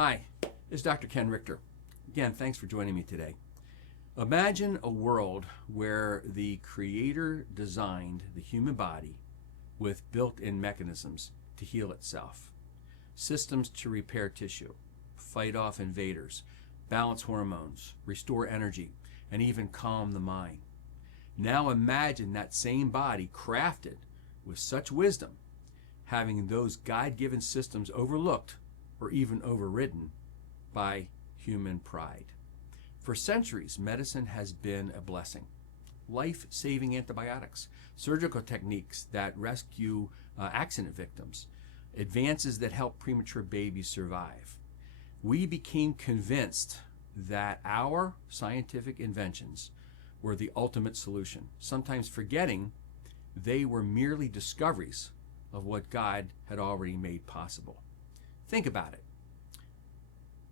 Hi, this is Dr. Ken Richter. Again, thanks for joining me today. Imagine a world where the Creator designed the human body with built-in mechanisms to heal itself, systems to repair tissue, fight off invaders, balance hormones, restore energy, and even calm the mind. Now imagine that same body crafted with such wisdom, having those God-given systems overlooked or even overridden by human pride. For centuries, medicine has been a blessing. Life-saving antibiotics, surgical techniques that rescue accident victims, advances that help premature babies survive. We became convinced that our scientific inventions were the ultimate solution, sometimes forgetting they were merely discoveries of what God had already made possible. Think about it.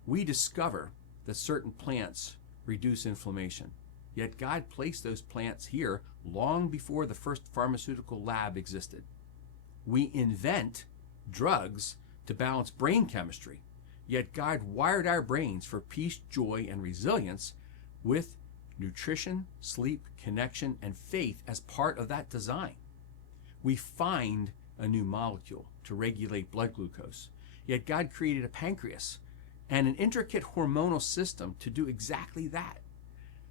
We discover that certain plants reduce inflammation, yet God placed those plants here long before the first pharmaceutical lab existed. We invent drugs to balance brain chemistry, yet God wired our brains for peace, joy, and resilience with nutrition, sleep, connection, and faith as part of that design. We find a new molecule to regulate blood glucose, yet God created a pancreas and an intricate hormonal system to do exactly that.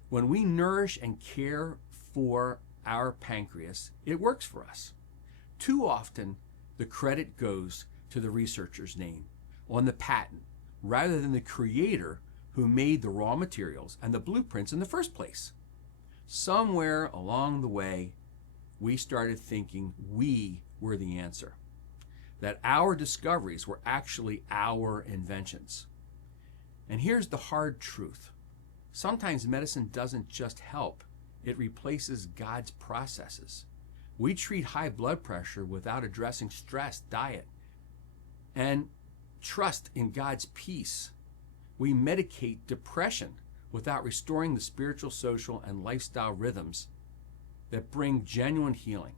When we nourish and care for our pancreas, it works for us. Too often, the credit goes to the researcher's name on the patent, rather than the creator who made the raw materials and the blueprints in the first place. Somewhere along the way, we started thinking we were the answer, that our discoveries were actually our inventions. And here's the hard truth. Sometimes medicine doesn't just help, it replaces God's processes. We treat high blood pressure without addressing stress, diet, and trust in God's peace. We medicate depression without restoring the spiritual, social, and lifestyle rhythms that bring genuine healing.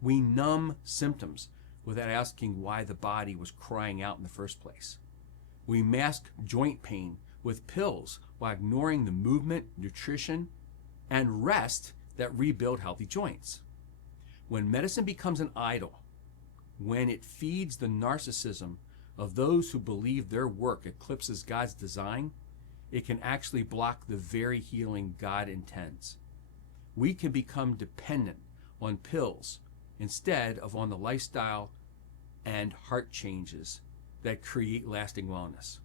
We numb symptoms without asking why the body was crying out in the first place. We mask joint pain with pills while ignoring the movement, nutrition, and rest that rebuild healthy joints. When medicine becomes an idol, when it feeds the narcissism of those who believe their work eclipses God's design, it can actually block the very healing God intends. We can become dependent on pills instead of on the lifestyle and heart changes that create lasting wellness.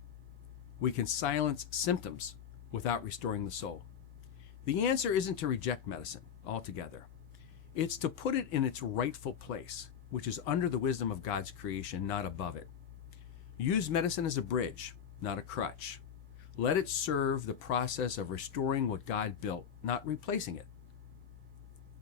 We can silence symptoms without restoring the soul. The answer isn't to reject medicine altogether. It's to put it in its rightful place, which is under the wisdom of God's creation, not above it. Use medicine as a bridge, not a crutch. Let it serve the process of restoring what God built, not replacing it.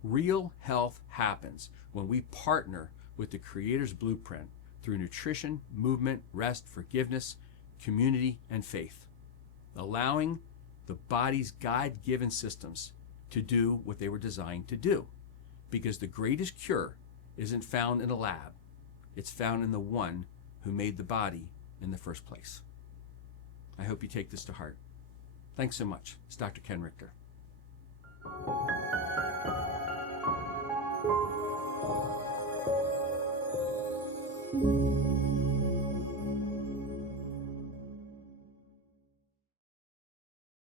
Real health happens when we partner with the Creator's blueprint through nutrition, movement, rest, forgiveness, community, and faith, allowing the body's God-given systems to do what they were designed to do. Because the greatest cure isn't found in a lab, it's found in the one who made the body in the first place. I hope you take this to heart. Thanks so much. It's Dr. Ken Richter.